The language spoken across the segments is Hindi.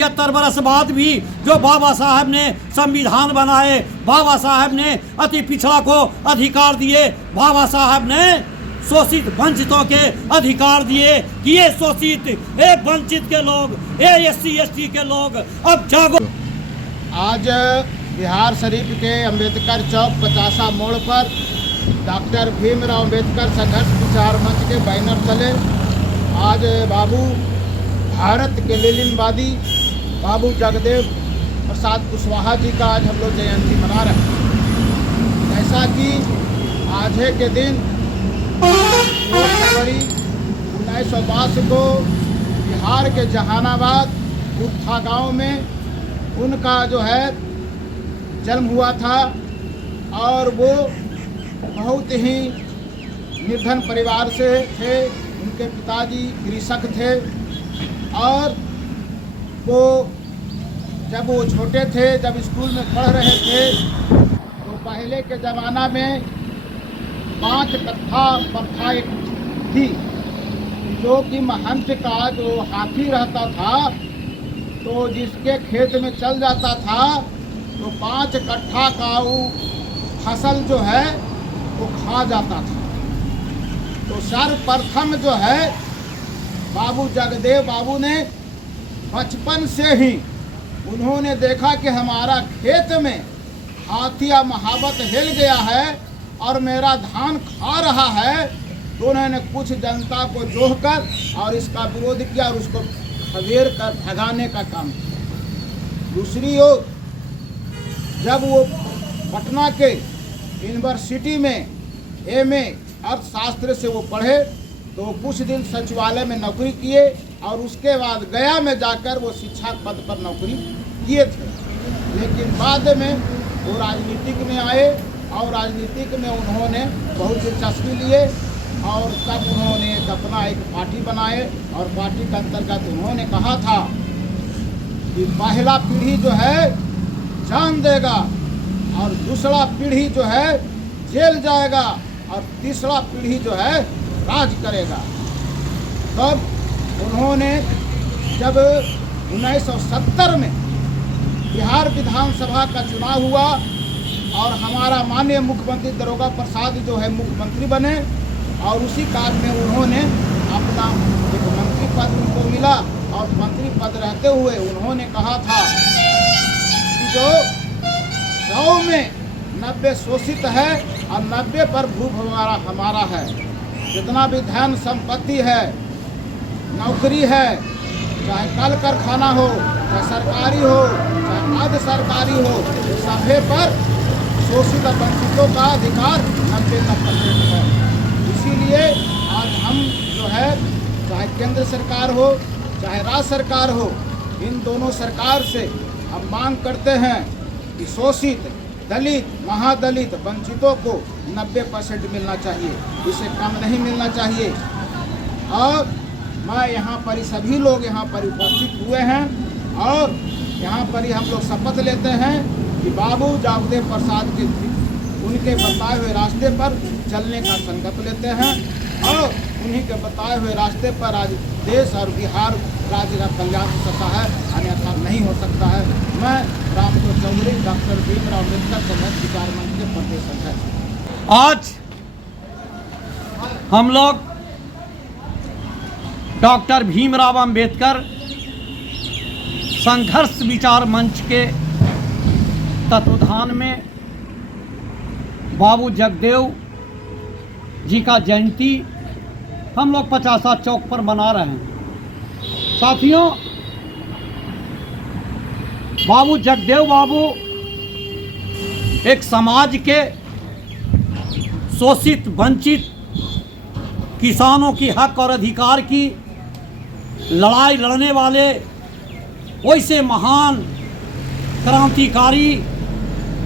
75 बरस बाद भी जो बाबा साहब ने संविधान बनाए, बाबा साहब ने अति पिछड़ा को अधिकार दिए, बाबा साहब ने शोषित वंचितों के अधिकार दिए कि ये शोषित, ये वंचित के लोग, ये SC ST के लोग अब जागो। आज बिहार शरीफ के अंबेडकर चौक 50 मोड़ पर डॉक्टर भीमराव अंबेडकर संघर्ष विचार मंच के बैनर तले आज बाबू भारत के लेनिनवादी बाबू जगदेव प्रसाद कुशवाहा जी का आज हम लोग जयंती मना रहे हैं। जैसा कि आज के दिन 2 फरवरी 1982 को बिहार के जहानाबाद गुरथा गांव में उनका जो है जन्म हुआ था और वो बहुत ही निर्धन परिवार से थे। उनके पिताजी कृषक थे और वो जब वो छोटे थे, जब स्कूल में पढ़ रहे थे तो पहले के ज़माना में 5 कट्ठा प्रथा एक थी, जो कि महंत का जो हाथी रहता था तो जिसके खेत में चल जाता था तो 5 कट्ठा का वो फसल जो है वो खा जाता था। तो सर्वप्रथम जो है बाबू जगदेव बाबू ने बचपन से ही उन्होंने देखा कि हमारा खेत में हाथिया महावत हिल गया है और मेरा धान खा रहा है, तो उन्होंने कुछ जनता को जोहकर और इसका विरोध किया और उसको खदेड़ कर भगाने का काम किया। दूसरी ओर जब वो पटना के यूनिवर्सिटी में MA अर्थशास्त्र से वो पढ़े तो कुछ दिन सचिवालय में नौकरी किए और उसके बाद गया में जाकर वो शिक्षक पद पर नौकरी किए थे। लेकिन बाद में वो राजनीतिक में आए और राजनीतिक में उन्होंने बहुत दिलचस्पी लिए और तब उन्होंने अपना एक पार्टी बनाए और पार्टी के अंतर्गत उन्होंने कहा था कि पहला पीढ़ी जो है जान देगा और दूसरा पीढ़ी जो है जेल जाएगा और तीसरा पीढ़ी जो है राज करेगा। तब उन्होंने जब 1970 में बिहार विधानसभा का चुनाव हुआ और हमारा माननीय मुख्यमंत्री दरोगा प्रसाद जो है मुख्यमंत्री बने और उसी काल में उन्होंने अपना एक मंत्री पद उनको मिला और मंत्री पद रहते हुए उन्होंने कहा था कि जो 100 में 90 शोषित है और 90 पर भूख हमारा है। जितना भी धन संपत्ति है, नौकरी है, चाहे कल कारखाना हो, चाहे सरकारी हो, चाहे अर्ध सरकारी हो, सभी पर शोषित वंचितों का अधिकार 90% है। इसीलिए आज हम जो है चाहे केंद्र सरकार हो चाहे राज्य सरकार हो, इन दोनों सरकार से हम मांग करते हैं कि शोषित दलित महादलित वंचितों को 90% मिलना चाहिए, इसे कम नहीं मिलना चाहिए। और मैं यहाँ पर सभी लोग यहाँ पर उपस्थित हुए हैं और यहाँ पर ही हम लोग शपथ लेते हैं कि बाबू जगदेव प्रसाद के उनके बताए हुए रास्ते पर चलने का संकल्प लेते हैं और उन्हीं के बताए हुए रास्ते पर आज देश और बिहार राज्य का कल्याण हो सकता है, अन्यथा नहीं हो सकता है। मैं रामचंद्र चौधरी डॉक्टर भीमराव अंबेडकर संघर्ष विचार मंच के प्रदेश अध्यक्ष। आज हम लोग डॉक्टर भीमराव अंबेडकर संघर्ष विचार मंच के तत्वाधान में बाबू जगदेव जी का जयंती हम लोग 50 चौक पर मना रहे हैं। साथियों, बाबू जगदेव बाबू एक समाज के शोषित वंचित किसानों की हक और अधिकार की लड़ाई लड़ने वाले वैसे महान क्रांतिकारी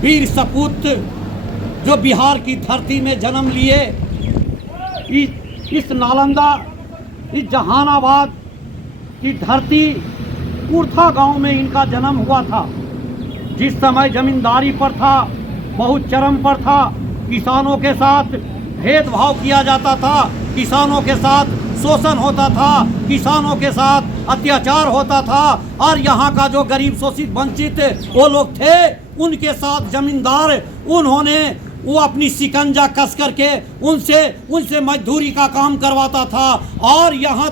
वीर सपूत जो बिहार की धरती में जन्म लिए। इस नालंदा, इस जहानाबाद की धरती गुरथा गांव में इनका जन्म हुआ था। जिस समय जमींदारी पर था, बहुत चरम पर था, किसानों के साथ भेदभाव किया जाता था, किसानों के साथ शोषण होता था, किसानों के साथ अत्याचार होता था, और यहाँ का जो गरीब शोषित वंचित वो लोग थे उनके साथ जमींदार उन्होंने वो अपनी शिकंजा कस करके उनसे मजदूरी का काम करवाता था। और यहाँ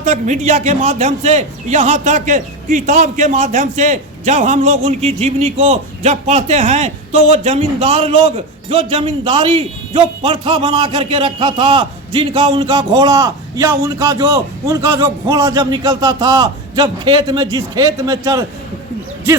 तक मीडिया के माध्यम से, यहाँ तक किताब के माध्यम से जब हम लोग उनकी जीवनी को जब पढ़ते हैं तो वो जमींदार लोग जो जमींदारी जो प्रथा बना करके रखा था, जिनका उनका घोड़ा या उनका जो घोड़ा जब निकलता था, जब खेत में जिस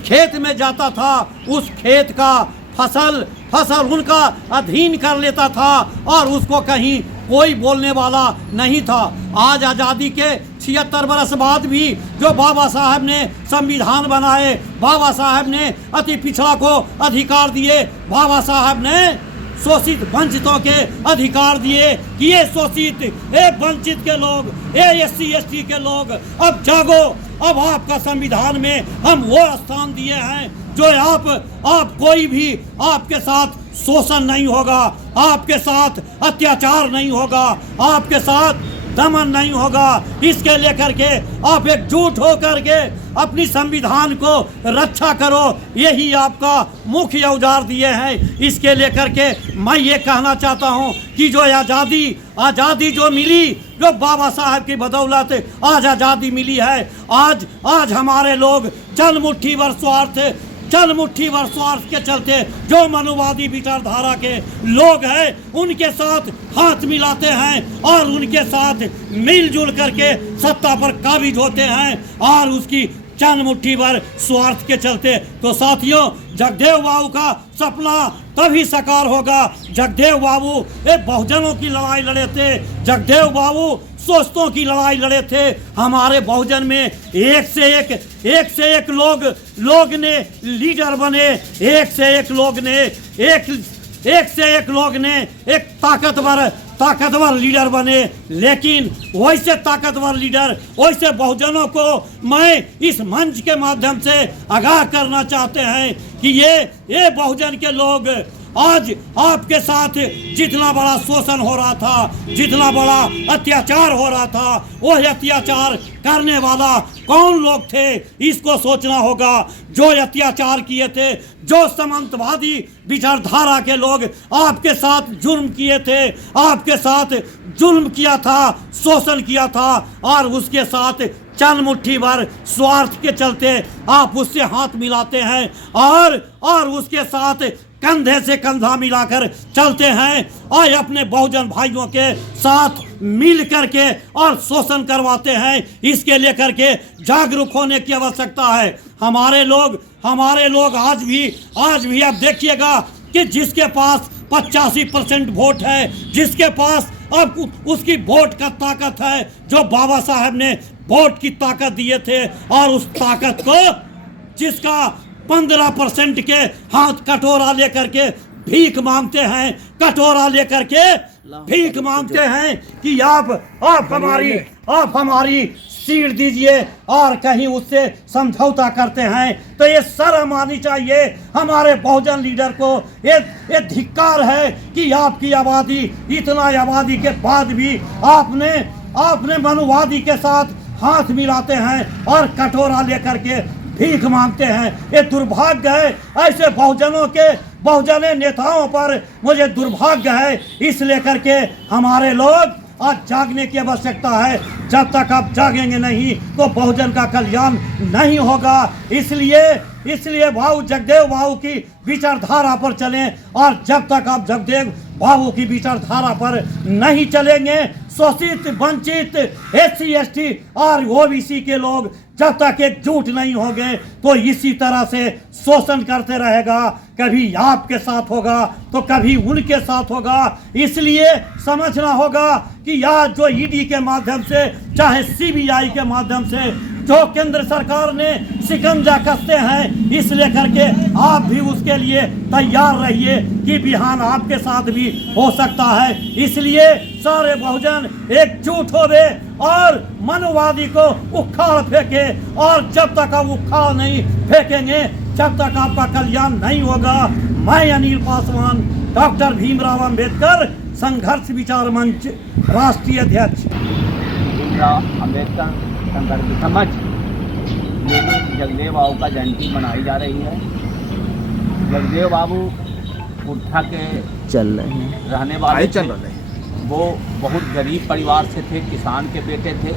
खेत में जाता था उस खेत का फसल उनका अधीन कर लेता था और उसको कहीं कोई बोलने वाला नहीं था। आज आज़ादी के 76 वर्ष बाद भी जो बाबा साहब ने संविधान बनाए, बाबा साहब ने अति पिछड़ा को अधिकार दिए, बाबा साहब ने शोषित वंचितों के अधिकार दिए कि ये शोषित ये वंचित के लोग, ये SC ST के लोग अब जागो, अब आपका संविधान में हम वो स्थान दिए हैं जो आप कोई भी आपके साथ शोषण नहीं होगा, आपके साथ अत्याचार नहीं होगा, आपके साथ दमन नहीं होगा। इसके लेकर के आप एकजुट होकर के अपनी संविधान को रक्षा करो, यही आपका मुख्य औजार दिए हैं। इसके लेकर के मैं ये कहना चाहता हूँ कि जो आज़ादी जो मिली, जो बाबा साहब की बदौलत आज आज़ादी मिली है, आज हमारे लोग चंद मुट्ठी भर स्वार्थ के चलते जो मनुवादी विचारधारा के लोग हैं उनके साथ हाथ मिलाते हैं और उनके साथ मिलजुल करके सत्ता पर काबिज होते हैं और उसकी चंद मुट्ठी भर स्वार्थ के चलते। तो साथियों, जगदेव बाबू का सपना तभी साकार होगा। जगदेव बाबू एक बहुजनों की लड़ाई लड़े थे, जगदेव बाबू शोषितों की लड़ाई लड़े थे। हमारे बहुजन में एक से एक लोग ने लीडर बने, एक से एक लोग ने एक ताकतवर लीडर बने। लेकिन वैसे ताकतवर लीडर, वैसे बहुजनों को मैं इस मंच के माध्यम से आगाह करना चाहते हैं कि ये बहुजन के लोग आज आपके साथ जितना बड़ा शोषण हो रहा था, जितना बड़ा अत्याचार हो रहा था, वो अत्याचार करने वाला कौन लोग थे इसको सोचना होगा। जो अत्याचार किए थे, जो सामंतवादी विचारधारा के लोग आपके साथ जुर्म किए थे, आपके साथ जुर्म किया था, शोषण किया था और उसके साथ चंद मुट्ठी भर स्वार्थ के चलते आप उससे हाथ मिलाते हैं और उसके साथ कंधे से कंधा मिलाकर चलते हैं और अपने बहुजन भाइयों के साथ मिल करके और शोषण करवाते हैं। इसके लेकर के जागरूक होने की आवश्यकता है। हमारे लोग आज भी आप देखिएगा कि जिसके पास 85% वोट है, जिसके पास अब उसकी वोट का ताकत है, जो बाबा साहब ने वोट की ताकत दिए थे और उस ताकत को जिसका 15% के हाथ कटोरा लेकर के भीख मांगते हैं, कटोरा लेकर के भीख मांगते हैं कि आप हमारी सीट दीजिए और कहीं उससे समझौता करते हैं। तो ये शर्म आनी चाहिए हमारे बहुजन लीडर को। ये धिक्कार है कि आपकी आबादी, इतना आबादी के बाद भी आपने मनुवादी के साथ हाथ मिलाते हैं और कटोरा लेकर के भीख मांगते हैं। ये दुर्भाग्य है। ऐसे बहुजन नेताओं पर मुझे दुर्भाग्य है। इस लेकर के हमारे लोग आज जागने की आवश्यकता है। जब तक आप जागेंगे नहीं तो बहुजन का कल्याण नहीं होगा। इसलिए भाऊ जगदेव बाबू की विचारधारा पर चलें और जब तक आप जगदेव बाबू की विचारधारा पर नहीं चलेंगे, शोषित वंचित SC ST और OBC के लोग जब तक एकजुट नहीं होंगे तो इसी तरह से शोषण करते रहेगा। कभी आपके साथ होगा तो कभी उनके साथ होगा। इसलिए समझना होगा कि आज जो ED के माध्यम से, चाहे CBI के माध्यम से जो केंद्र सरकार ने शिकंजा कसते हैं, इस लेकर के आप भी उसके लिए तैयार रहिए कि बिहान आपके साथ भी हो सकता है। इसलिए सारे बहुजन एकजुट होवे और मनुवादी को उखाड़ फेंके और जब तक आप उखाड़ नहीं फेंकेंगे जब तक आपका कल्याण नहीं होगा। मैं अनिल पासवान, डॉक्टर भीमराव अंबेडकर संघर्ष विचार मंच राष्ट्रीय अध्यक्ष। भीमराव अम्बेडकर संघर्ष समझ लेकिन जगदेव बाबू का जयंती मनाई जा रही है। जगदेव बाबू पुरठा के चल रहे हैं, रहने वाले चल थे। रहे हैं। वो बहुत गरीब परिवार से थे, किसान के बेटे थे।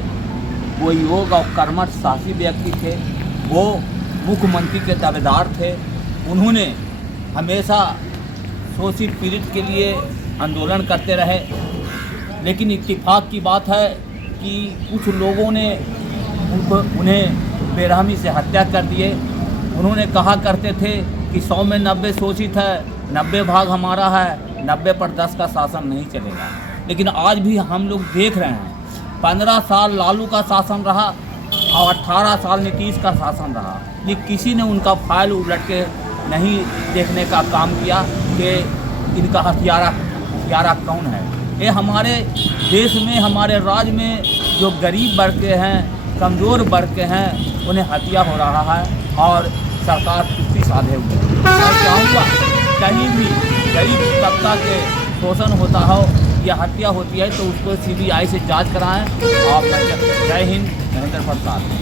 वो योग और कर्मठ साहसी व्यक्ति थे। वो मुख्यमंत्री के दावेदार थे। उन्होंने हमेशा शोषित पीड़ित के लिए आंदोलन करते रहे। लेकिन इत्तेफाक की बात है कि कुछ लोगों ने उन्हें बेरहमी से हत्या कर दिए। उन्होंने कहा करते थे कि 100 में 90 शोषित है, 90 भाग हमारा है, 90 पर 10 का शासन नहीं चलेगा। लेकिन आज भी हम लोग देख रहे हैं 15 साल लालू का शासन रहा और 18 साल नीतीश का शासन रहा। ये किसी ने उनका फाइल उलट के नहीं देखने का काम किया कि इनका हथियारा कौन है। ये हमारे देश में, हमारे राज्य में जो गरीब वर्ग के हैं, कमज़ोर वर्ग के हैं, उन्हें हत्या हो रहा है और सरकार चुप्पी साधे हुए। मैं चाहूँगा कहीं भी गरीब तबका के शोषण होता हो या हत्या होती है तो उसको CBI से जांच कराएं। और जय हिंद, महेंद्र प्रसाद।